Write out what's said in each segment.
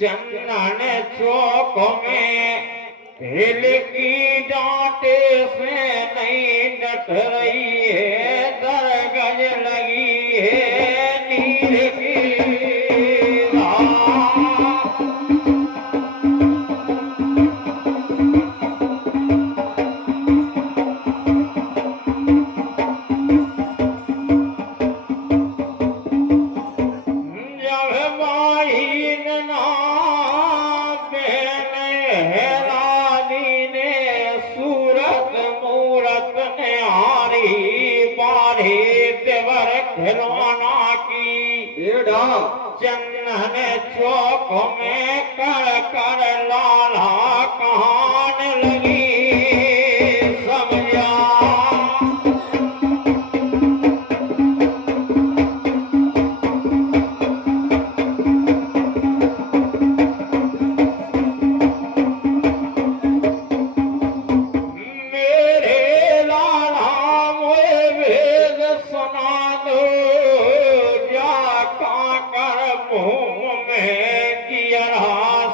चंदन चौक में हिल की डांटे से नहीं डट रही है, दरगज लगी है नील की चंदन चौक में कर कर लाला कहान लगी समझा। मेरे लाला मुझे भेद सुना दो,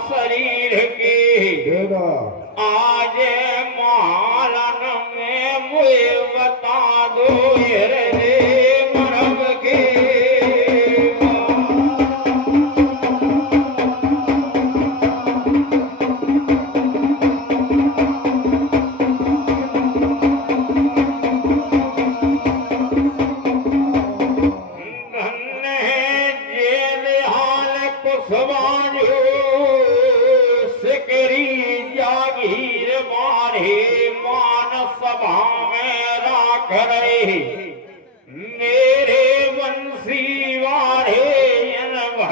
शरीर के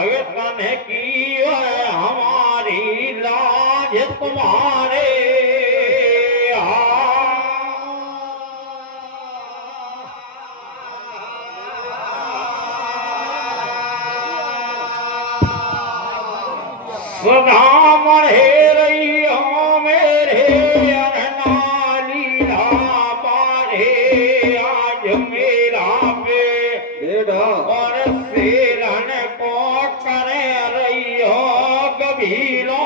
भगतन की हमारी लाज तुम्हारे सदा मरे रहियो मेरे अरना लीला बारे आज मेरा पे और सेरन को करे रहियो गभीरो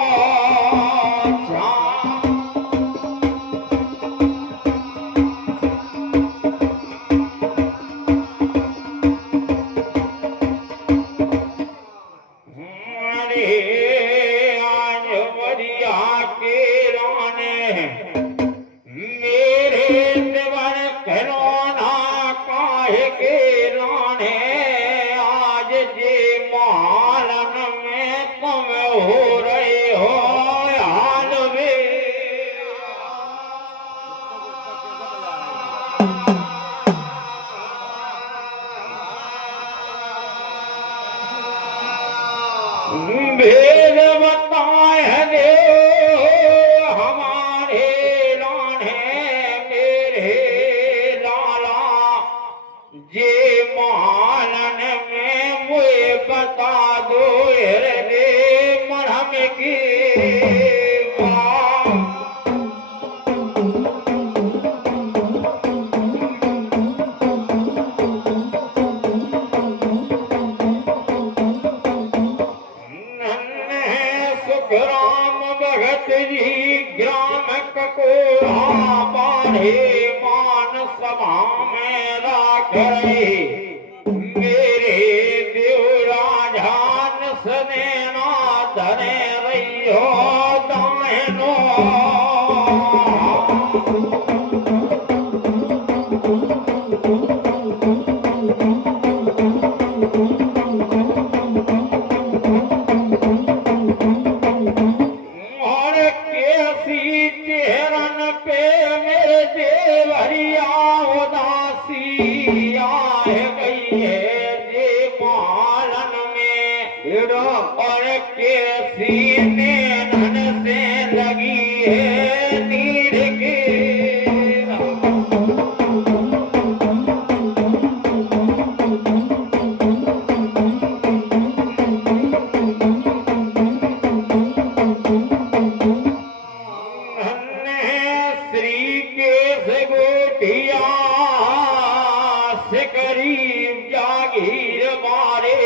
भेद बताए दे हमारे लाने मेरे लाला जे मालन में मुझे बता दो रे मरहम की ग्राम भगत जी ग्राम ककोरा बाढ़े मान सभा में राख रहे मेरे देव राजान सनेना धरे रहियो दायनो और कैसी नैनन से लगी है नीर के श्री के गोटिया से करीब जागीर मारे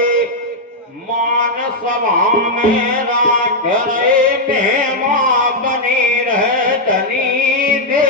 मान सभा में राख रहे मेहमा बनी रह धनी दे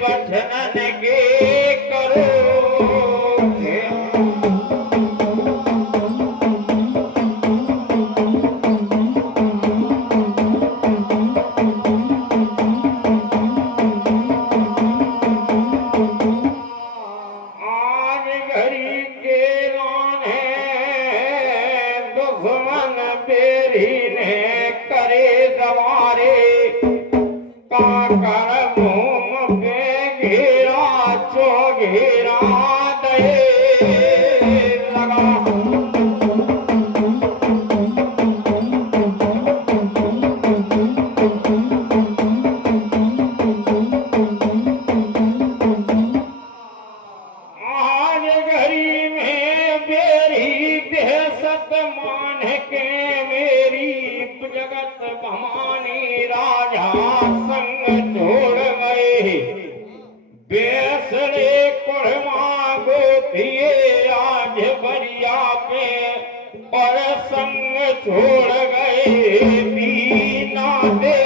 बचन के करो आज घड़ी के लाने दुश्मन बेरी ने करे गवारे काकर घेरा दे लगा आज घड़ी में बेरी दहशत मान के मेरी जगत भवानी राजा संग छोड़ गए बेसरे कुरमा गो छोड़ गए दीना दे।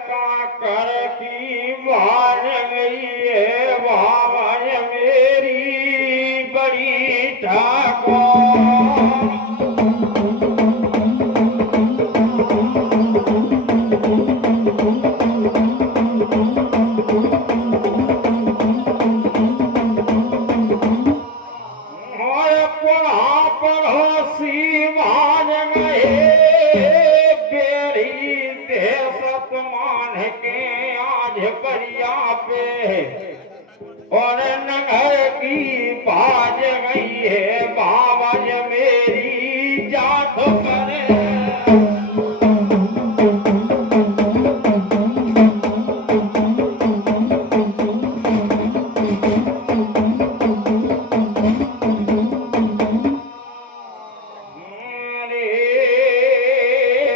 काकर की बाज गई है बाबा मेरी बड़ी ठाकुर। परिया पे और नगर की बाज गई है बाबा मेरी जात पर।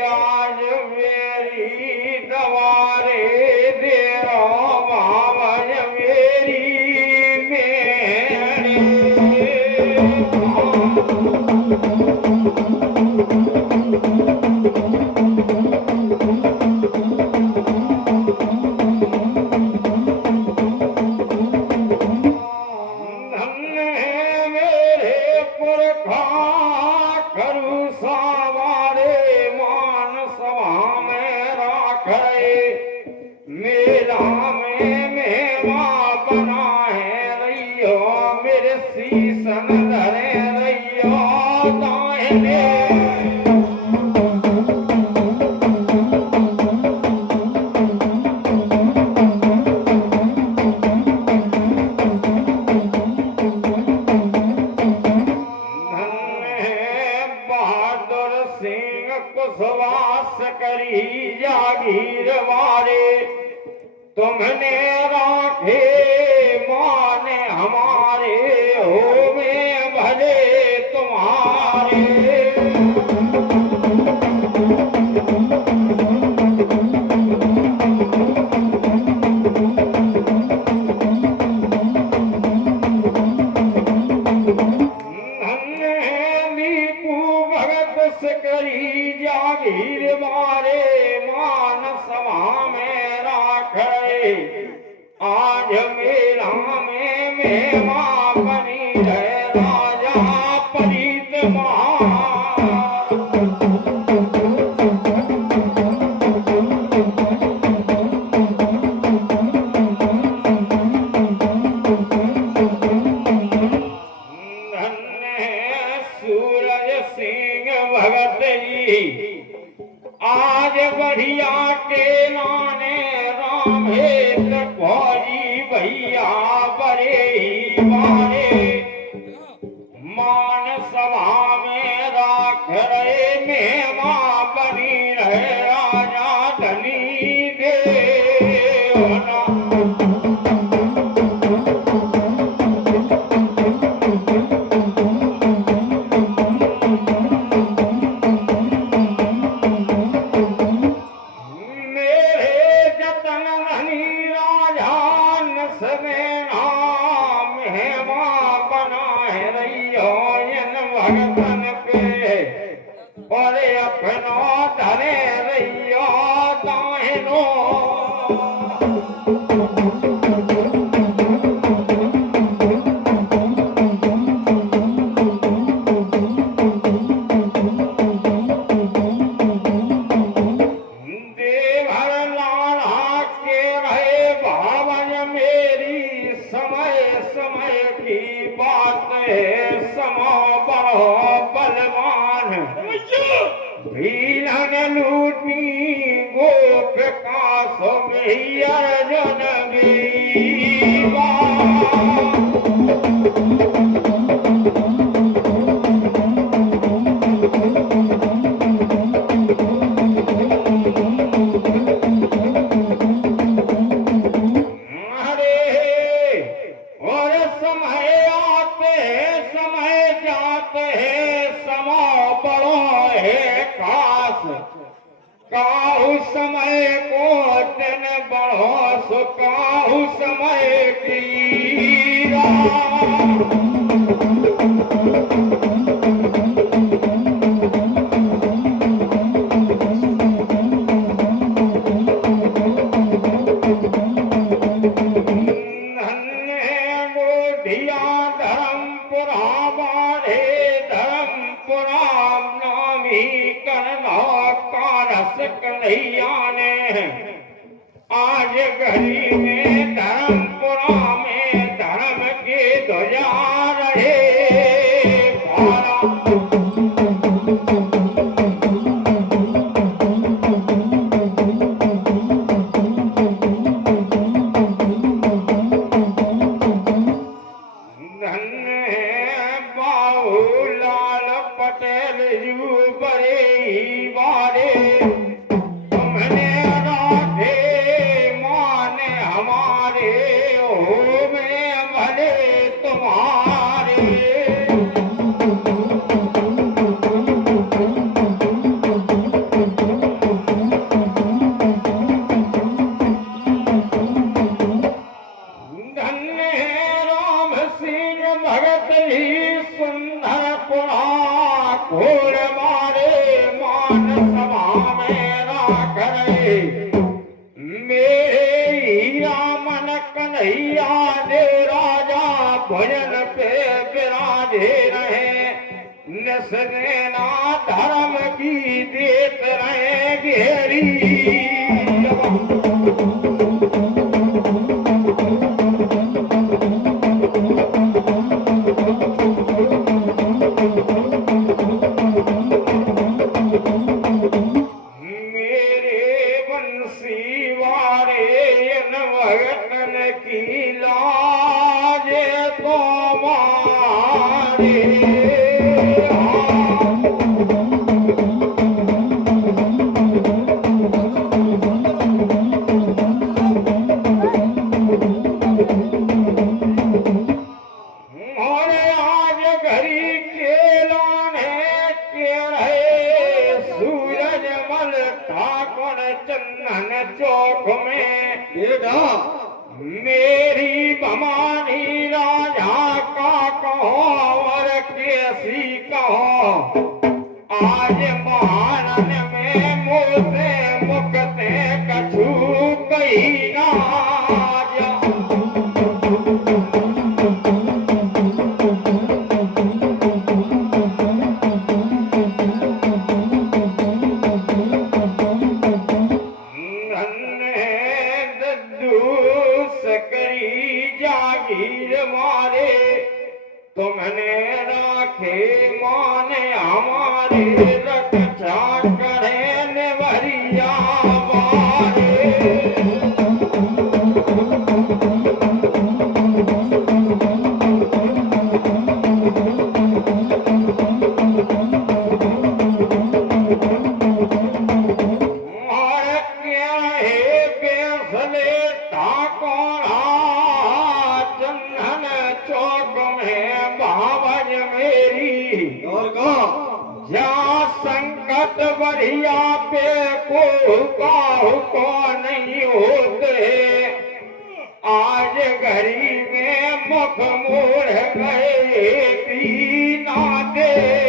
आज मेरी दवारे दे बाबा मेरी मेरी। धन्य है मेरे पुरखा करू सवारे मान सभा में राखे मेरा में मेवा बना है रैयो मेरे सीसन धरे रैयो दाहिने। बहादुर सिंह कुशवास करी जागीर वारे तुमने राखे माने हमारे हो में भले तुम्हारे। करी जागीर मारे मान सभा में राखे आज मेरा में मेवा बनी है राजा परीत महा। भगत जी आज बढ़िया के नाने रामेत फौजी भैया बड़े ही मारे मान सभा में राख रहे मेवा बनी रहे राजा धनी देवना। भगतन पे और अपनो धरे रहियो दाहिनो। देवर लाला के रहे भावन मेरी समय समय की बात है समो बड़ो बलवान भीलन लूटी गोप का सो अर्जुन बीवा। काहू समय की कन्हैया ने आज घड़ी में धर्मपुरा में धर्म के ध्वजा रहे भजन पे विराजे रहे नसना धर्म की देत रहे घेरी चौक में मेरी भवानी राजा का कहो और कैसी कहो आज महानन में मोसे मुकते कछु कही ना तुमने राखे माने हमारे रक्षा करे नेवरिया बारे और क्या है बेसले ताकोड़ा चंदन चौक में बाबज मेरी और जा संकट बढ़िया पे को नहीं होते आज घड़ी में मुख मोड़ गए दीना दे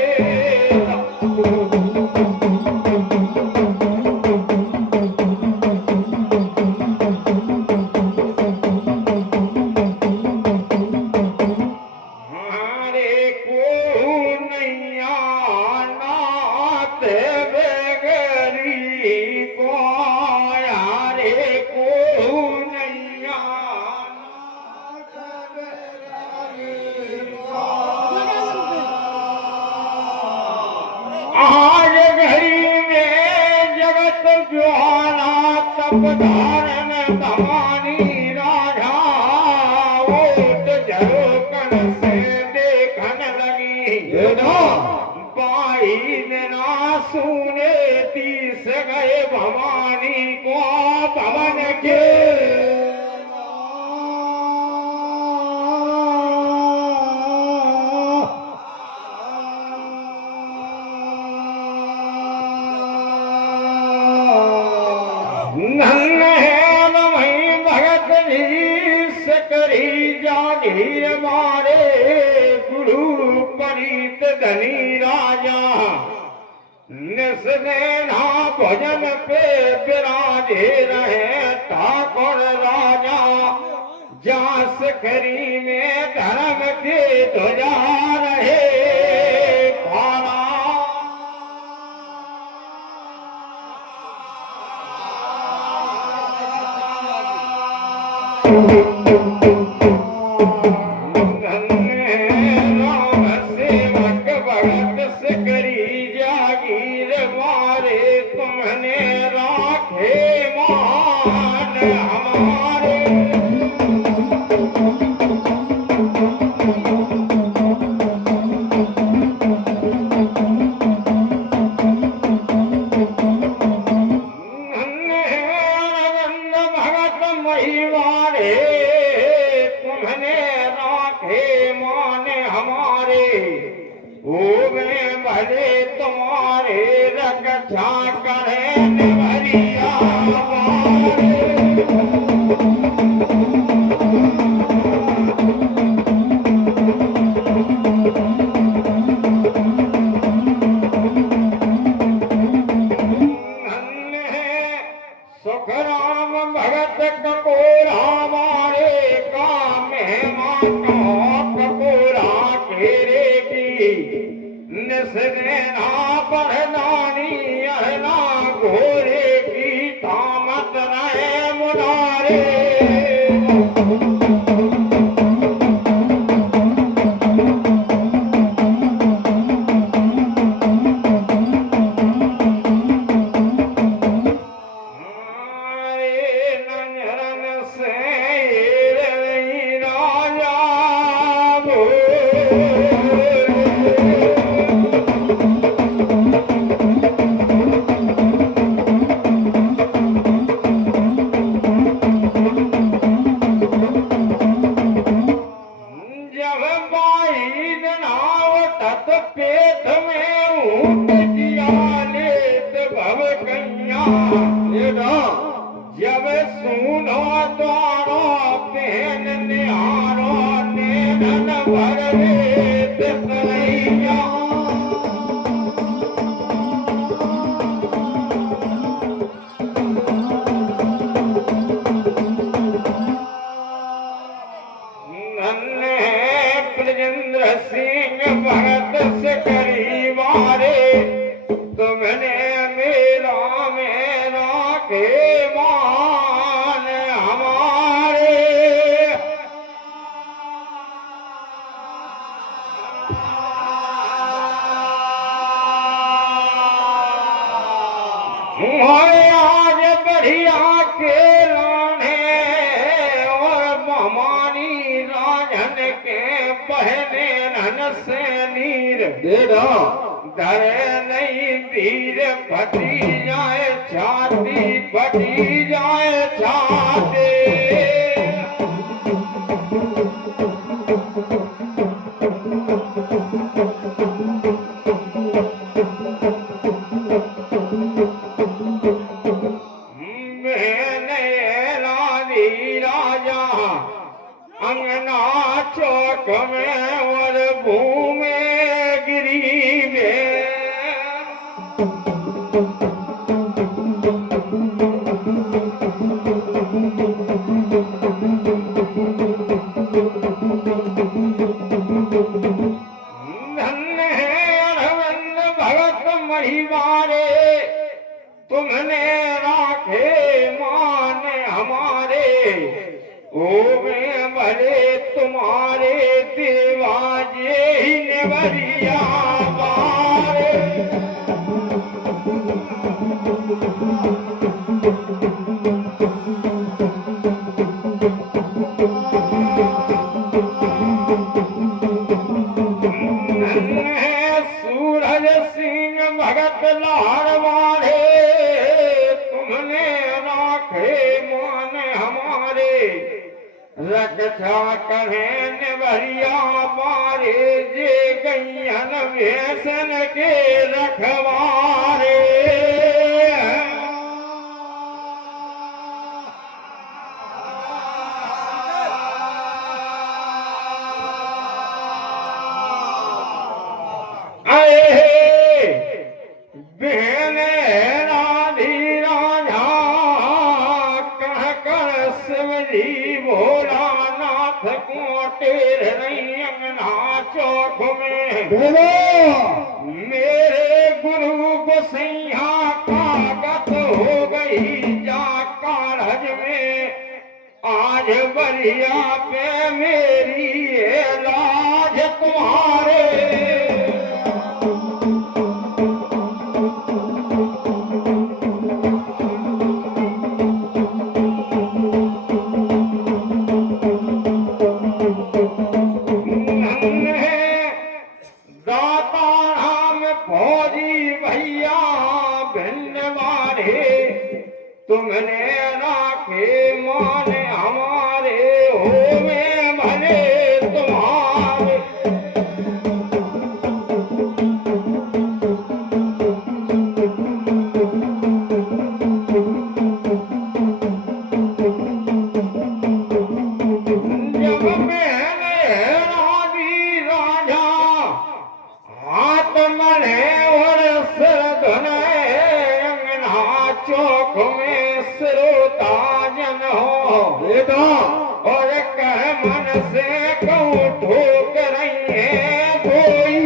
आज घड़ी में जगत जोहाना तप धारण भवानी राजा ओट झरोकन से देखन लगी बाई ना सुने तीस गए भवानी को भवन के भगत राधी हमारे गुरु परीत धनी राजा निस्नेहा भजन पे विराजे रहे ठाकुर राजा जास खरी में धर्म के ध्वजा रहे पारा राम सेवक भगत से करी जागीर मारे तुमने राखे मान हमारे भगत महिवारे तुमने राखे मान हमारे ओ में भले तुम्हारे रक्षा करे निभरिया सुख राम भगत ककोरा हमारे काम ककोरा घेरे की निस्नेहा पढ़नानी अहना घोरे की तामत रहे मुनारे पेट में ऊँट जियालेत भव कैया जब सुनो द्वारो पेन निहारो नेनन भरवेत सरैया ब्रजेंद्र सिंह भगत से करी मारे तुमने मेरा के मान हमारे आज बढ़िया के लाने और ममानी राजन के बहने नन से नीर डरे नहीं धीर फटी जाए छाती फटी जाए छाती राजा अंगना चौक में और भूमे गिरी में धन्य है अरविंद भगत महिवारे तुमने राखे मान हमारे ओ में भले तुम्हारे देवाजे ही नेवरिया बारे सूरज सिंह भगत लाड़वाड़े तुमने राखे मान हमारे रक्षा करें निवरिया मारे जे गैयन वेसन के रखवारे घेर रही अंगना चौक में मेरे गुरु गोसैया कागत हो गई जा कारज में आज बलिया पे मेरी है लाज तुम्हारे तुमने राखे माने हमारे हो में भले तुम्हारे जब मैंने राजी राजा हाथ मने और सिर धुने अंगना चौक में जन हो और कह मन से कहूँ ठोक रही है कोई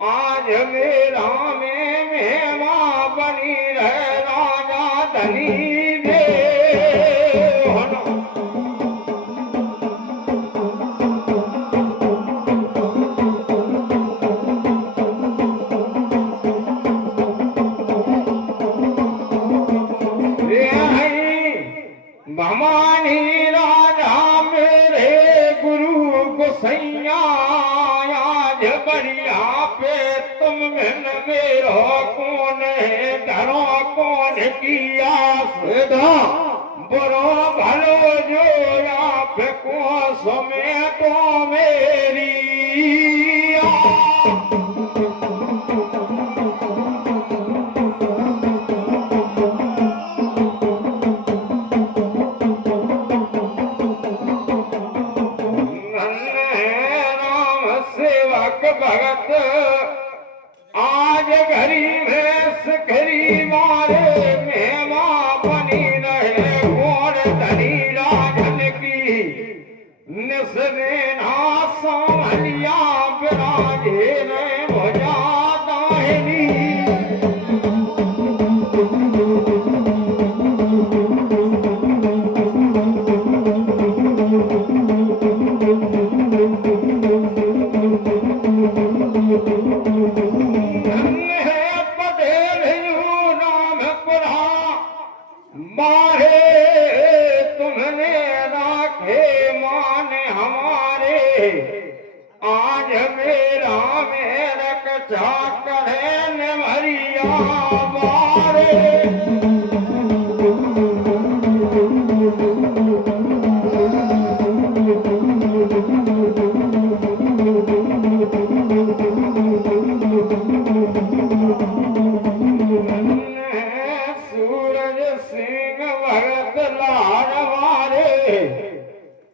आज मेरा में मेवा बनी रहे राजा धनी दे भवानी राजा मेरे गुरु गोसैया बढ़िया पे तुम बिन मेरो कौन है डरो कौन किया बुरो भलो जो आप को समय तो मेरी भगत आज घरी भेस घरी मारे मेवा बनी रहे घोर धनी राजन की निसरेना संभलिया विराजे ने भुजा दाहिनी मारे तुमने राखे माने हमारे आज मेरा मेरे कचा करे न भरिया मारे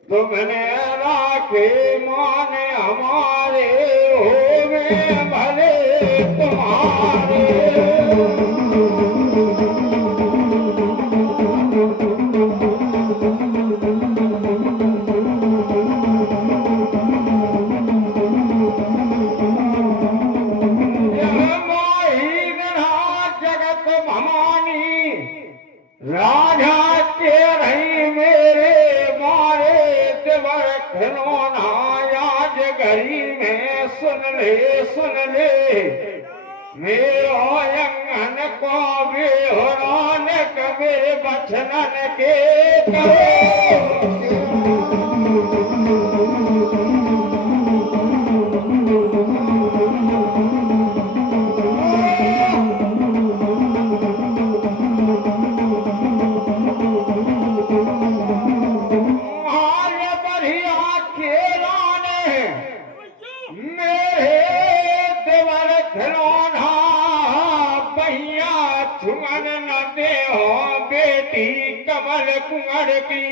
तुमने राखे माने हमारे हो में भले तुम्हारे जगत भवानी राजा के रही मेरे मारे खिलौना आज घड़ी में सुन ले मेरो अंगन को बेहोरान कबे बचनन के करो खिलौना भैया छुअन न दे हो बेटी कमल कुंवर की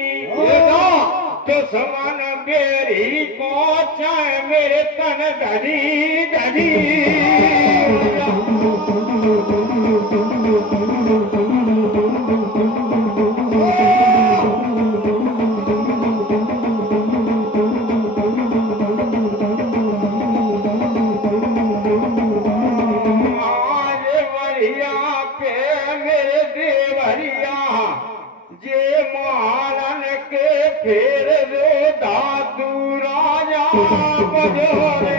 दुश्मन बेरी को चाहे मेरे तन धरी धरी फिर दो दादू राजा बजोरे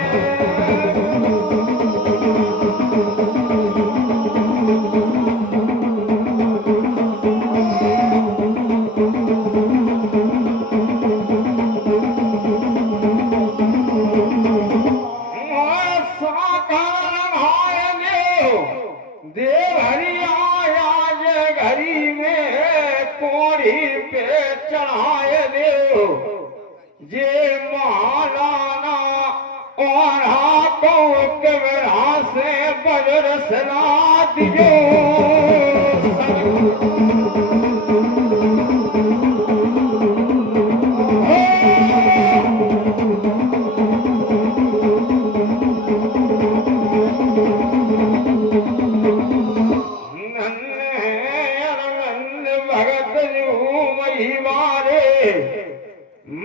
देव हरि आया घड़ी में कोड़ी पे चढ़ाए दे जे मालाना और हाथों के मेरा से बजर सला दियो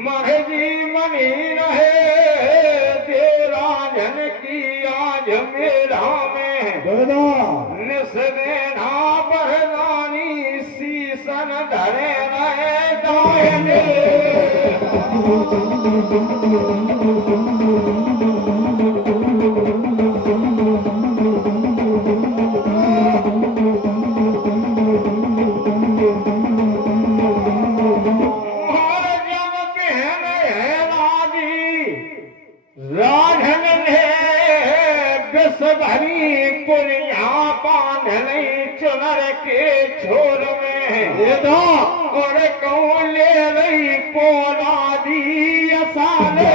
महजी मनी रहे तेरा जन की आज मेरा में निसदेना बरदानी सीसन धरे रहे दायने भरी पुलिया बांध ली चुनर के छोर में और कहूँ ले रही पोला दी असाले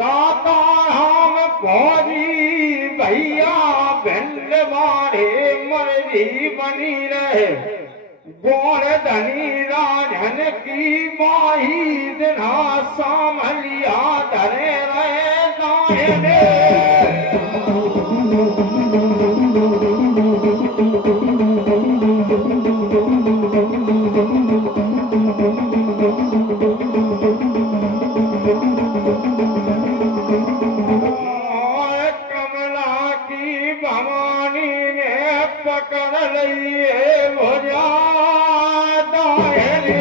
दाता हम भौजी भैया भिंड मारे मर्जी बनी रहे गोर धनी राजन की माही दिना सामलिया धरे रहे दायने कमला की भवानी ने पकड़ लिए भुजा दायने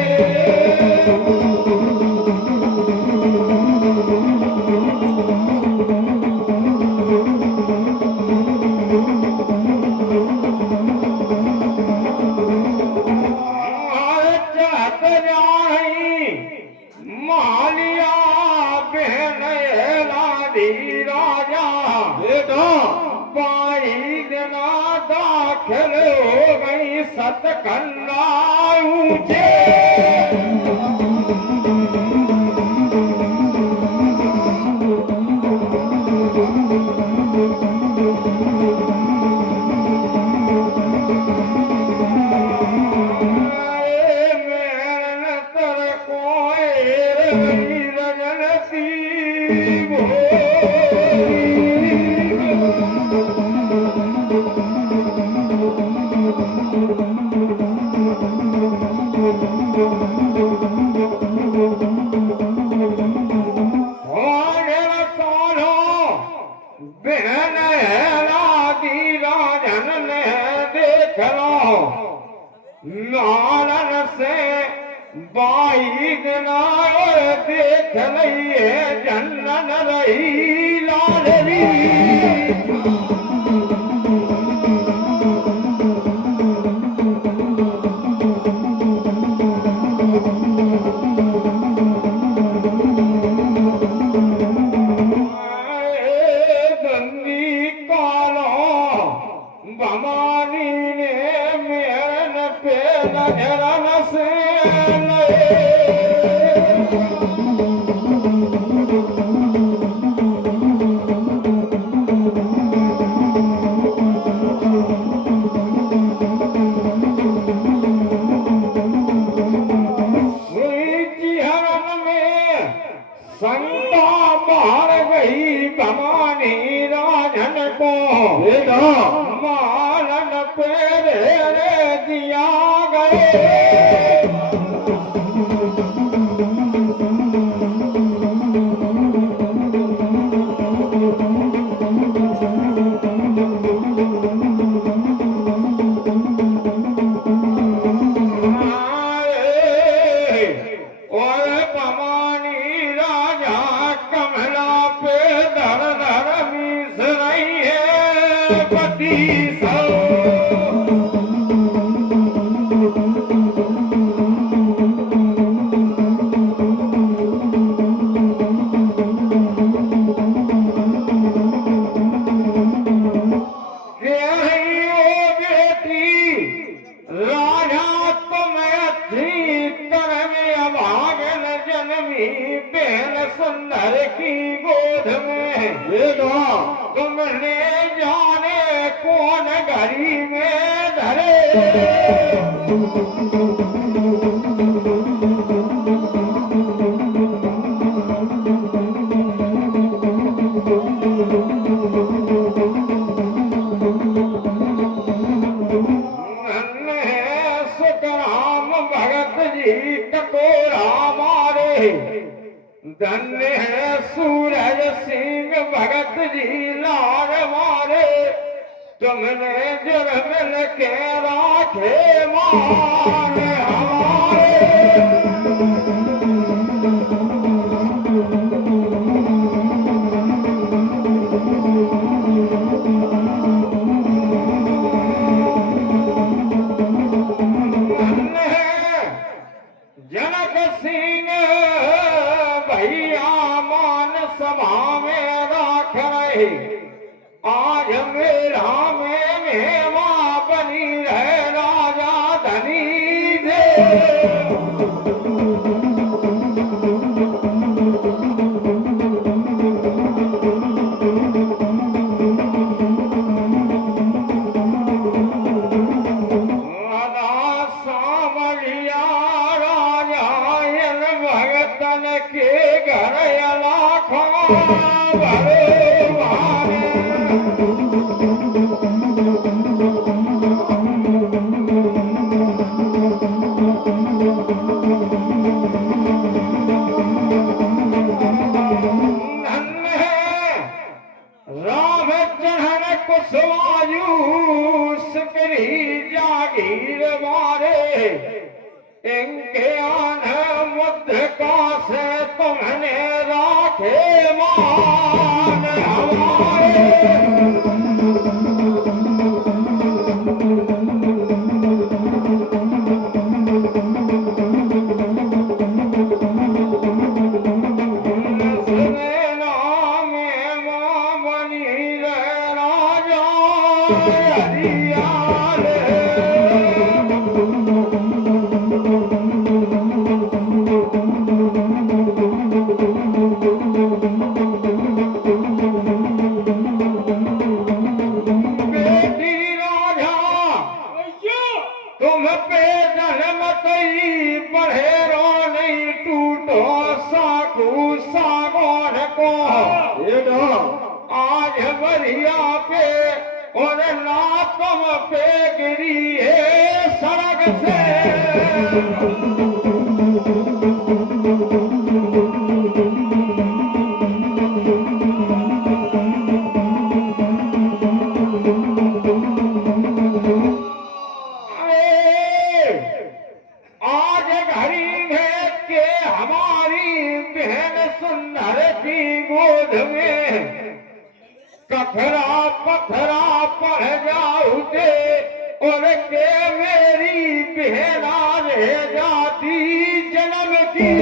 मालिया बहन लाडी राजा बाई दिना दाखिल हो गई सतकन्ना ऊंचे से बाई दिना देख लइए जन्नन रही लालरी भवानी ने मेरन पे नजरन से संता मार गई भवानी राजन को मालन पेरे रे दिया गए सुंदर की गोद में तुमने जाने कौन घड़ी में धरे सुखराम भगत जी टकोरा मारे धन्य है सूरज सिंह भगत जी लार मारे तुमने जुर्म के राखे मान हमारे जनक सिंह भैया मान सभा में राख रहे आज मेरा में मेवा बनी रहे राजा धनी दे सामलिया भगतन के घर लाखों भरे मारे राम चढ़न कुशवायु सकरी जागीर मारे इनके आन मुद्रिका से तुमने राखे मान हमारे नाम मां बनी रहे राजा हरियाल तुम पे जन्म तई बढ़ेरो नहीं टूटो साकू सागौन को आज बढ़िया पे और ना तुम पे गिरी है सड़क से आज घड़ी में के हमारी बहन सुंदर की गोद में कथरा पथरा पढ़ जाऊते और के मेरी बहना रह जाती जन्म की।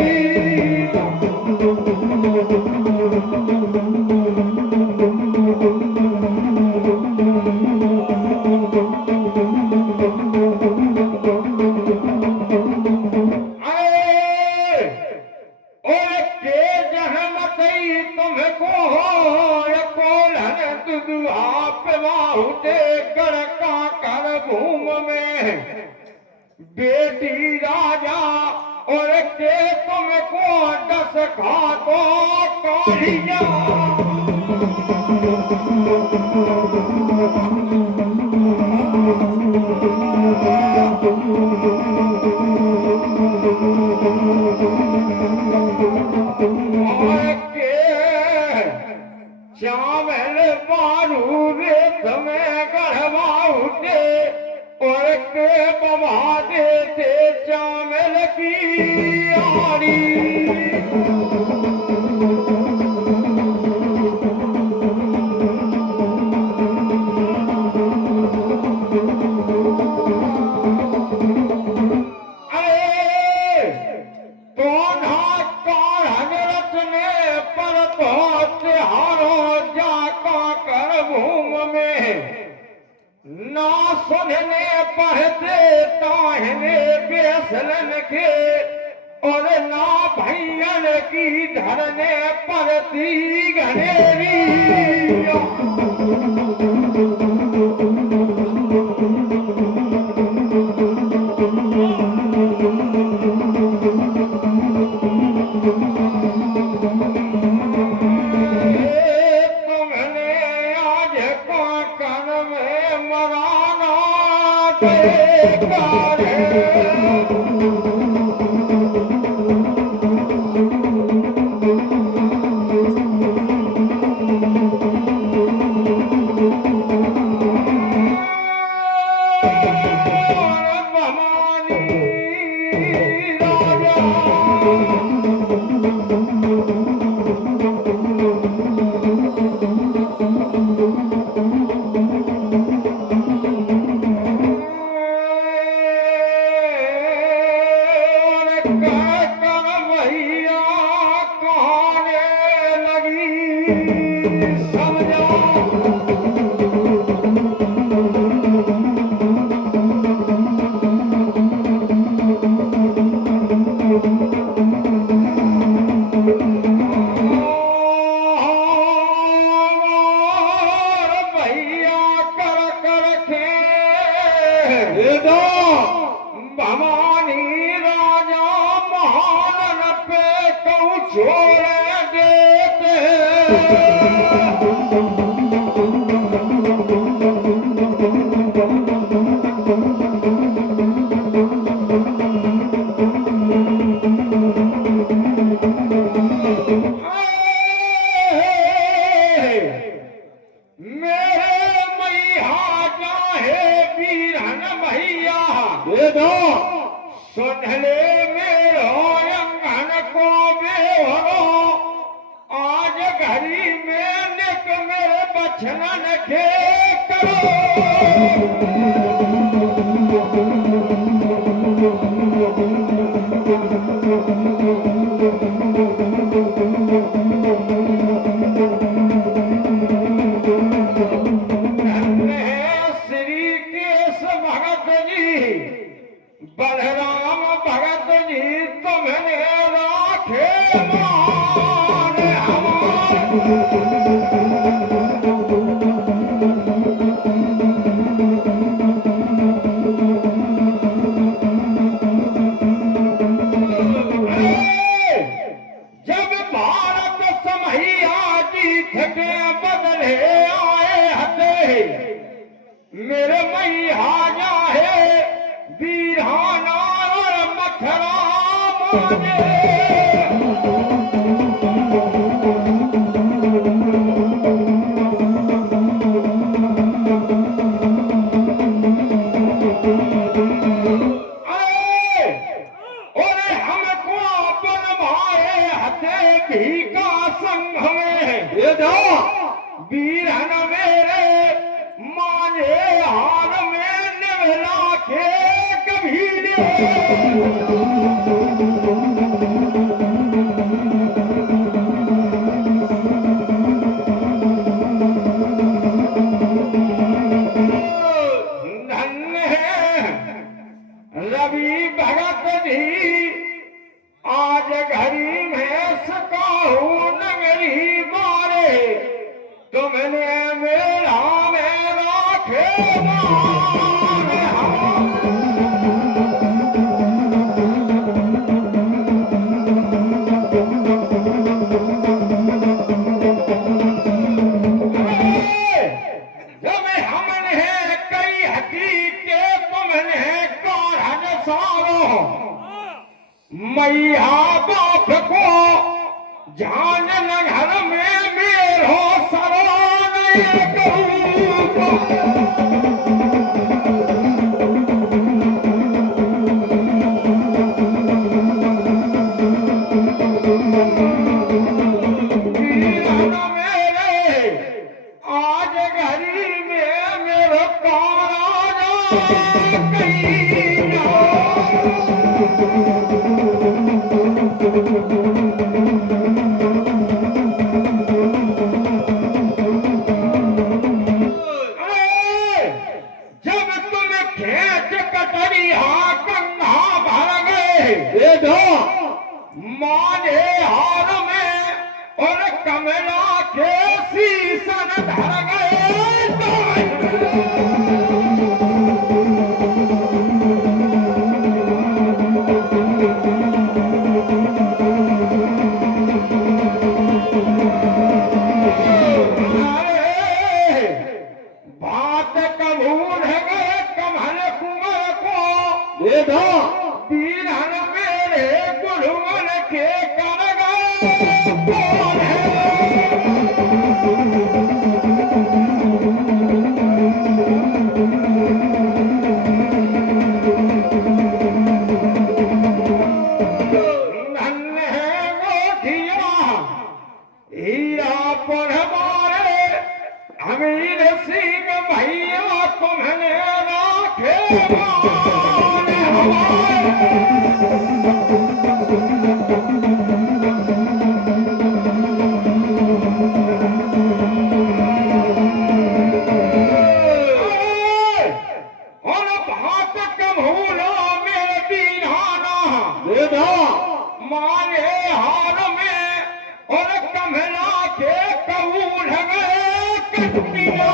बेटी राजा और के तुमको दस खा तो कालिया। चावल बारू रेत में गढ़वा उठे और के बवा देते चावल की आड़ी। ना सुनने पढ़ते ताहने बेसलन के और ना भैयन की धरने पड़ती घनेरी। भवानी राजा महान पे कहूँ छोड़ देते। मेरे मैया जाहे बीरन भैया दे दो सुनले मेरो अंगन को बेहो आज घड़ी में निक मेरे बचनन के श्री केश भगत जी बलराम भगत जी तुम्हें राखे मान जब भारत समैया जीत के बदले आए हते मेरे मैया जाहे बीरहाना और मथरा माने। भी का संग में ये दो बीरन मेरे माने हार में निवला के कभी धन्य है रवि भगत जी आज घड़ी में सकाहू नगरी मारे तुमने मेरा में राखे जब हमने कई हकीके तुमने कारण सारो मैया बाप को जान घर में मेरो सरान मेरे आज घड़ी में मेरो जब तुम खेत कटरिया कंधा भर गए ये दो माने हार में और कमला के शीशन धर गए अरे, बात कबूल है कमल कुंवर को ये दो बीरन मेरे गुलवन के कर गए कौन है धन्य है वो धिया हीरा पर हमारे अमीर सिंह भैया तुम्हें राखे मान हमारे और भात कमूला मेरे दीनाना ये दो माने हार में और कमला के कबूल गए कटनिया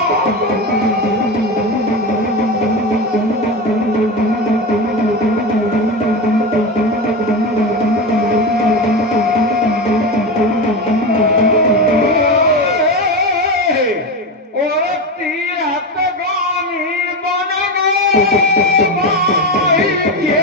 और तीरथ गामी बन गए माई के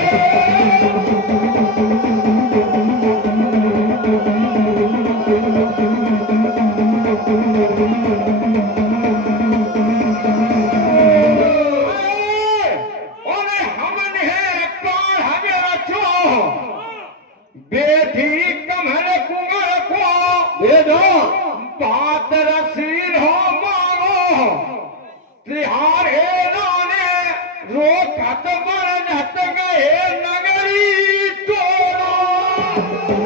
बेटी कमल कुंवर को ये दो बात रसीर हो मांगो तिहारे नाने रोकत मरत गए नगरी तोड़ो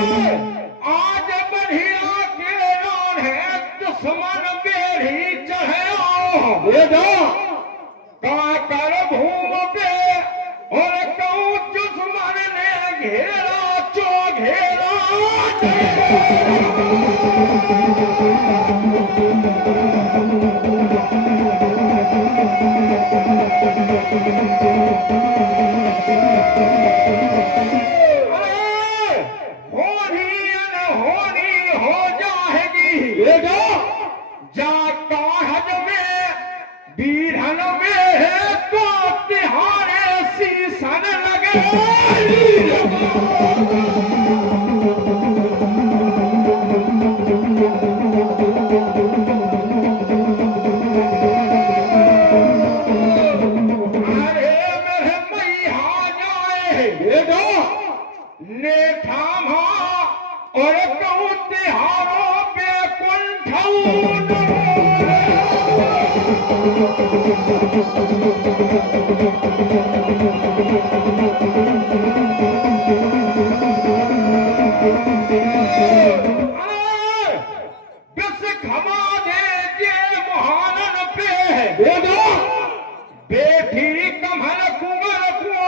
आज बढ़िया के नान है दुश्मन बेड़ी चढ़े आओ ये दो काकर भूम पे और कहूँ दुश्मन ने घेरा चो घेरा होनी अनहोनी हो जाएगी ये दो जा काहज में बीरन में है तो तिहारे शीशन लगे बेटी कमल कुंवर को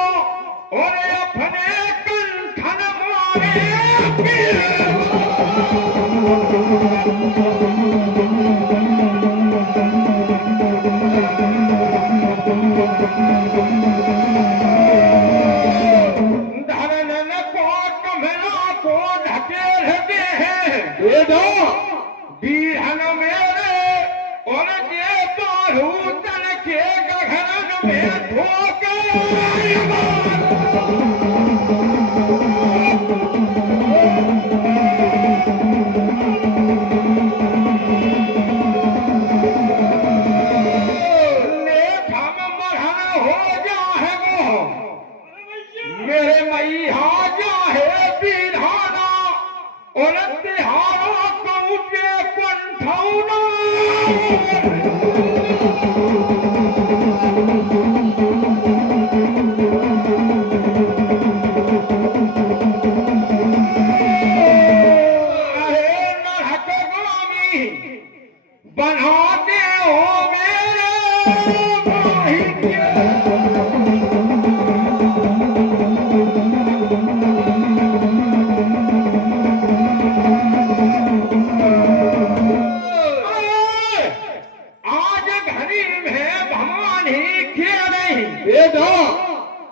और अपने कंठन धरन को कमला को ढकेल दे बीहन मेरे और के बारूदन के गगन में ठोके मेरे मैया जा है बिधाना और तिहारा कौचे कंठौना अरे नरक गामी बनाते हो मेरे भाई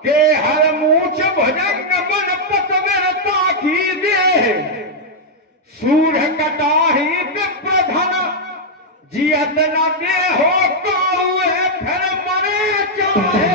के हर मूछ भजंग मन पतवरता की दे सूर्य कटाही विप्रधन जियत न दे हो कौए फिर मरे चाहे